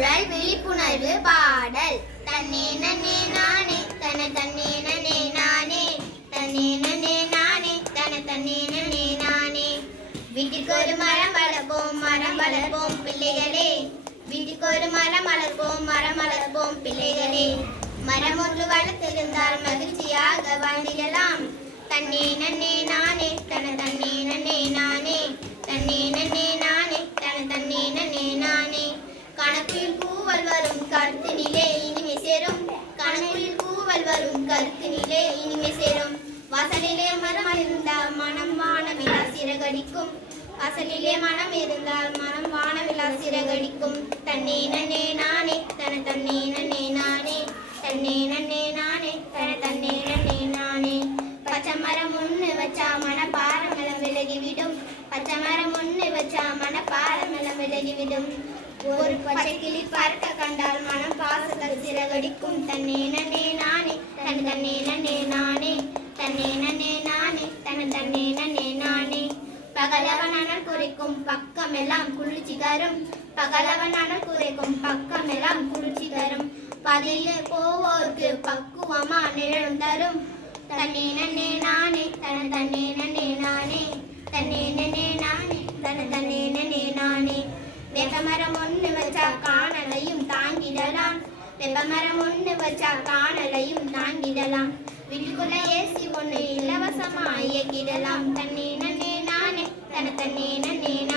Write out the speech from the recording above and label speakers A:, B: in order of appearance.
A: சூழல் விழிப்புணர்வு பாடல். தன்னே நன்னே நானே தன தன்னே நன்னே நானே தன்னே நன்னே நானே தன தன்னே நன்னே நானே. வீட்டுக்கு ஒரு மரம் வளர்ப்போம் மரம் வளர்ப்போம் பிள்ளைகளே. வீட்டுக்கு ஒரு மரம் வளர்ப்போம் மரம் வளர்ப்போம் பிள்ளைகளே. மரம் ஒன்று வளர்த்திருந்தால் மகிழ்ச்சியாக வாழ்ந்திடலாம். தன்னே நன்னே கணக்கில் கூவல் வரும் கருத்து கருத்தினிலே இனிமை சேரும். கணக்கில் கூவல் வரும் கருத்து கருத்தினிலே இனிமை சேரும். வசலிலே மரம் இருந்தால் மனம் வானவிழா சிறகடிக்கும். வாசலிலே மனம் இருந்தால் மனம் வானவிழா சிறகடிக்கும். தன்னே நன்னே நானே தன தன்னே நன்னே நானே. தன்னே நன்னே நானே தன தன்னே நன்னே நானே. பச்சை மரம் ஒன்று வச்சா மன பாரமலம் விலகிவிடும். பச்சை மரம் ஒன்று வச்சா மன பாரமலம் விலகிவிடும். ஒரு பச்சை கிளி பார்க்க கண்டால் மனம் பாசத்தில் சிறகடிக்கும். தன்னே நன்னே நானே தன் தன்னே நன்னே நானே தன்னே நன்னே நானே தன் தன்னே நன்னே நானே. பகலவனான குறைக்கும் பக்கமெல்லாம் குளிர்ச்சி தரும் பகலவனான குறைக்கும் பக்கமெல்லாம் குளிர்ச்சி தரும் பதில போவோர்க்கு பக்குவமா நிழலும் தரும். தன்னே நன்னே நானே தன தன்னே நன்னே நானே. வெப்பமரம் ஒன்று வச்சா காணலையும் தாங்கிடலாம். வீட்டுக்குள்ள ஏசி ஒன்று இலவசமா இயக்கிடலாம். தன்னே நன்னே நானே தன தன்னே நானே தன்னே நன்னே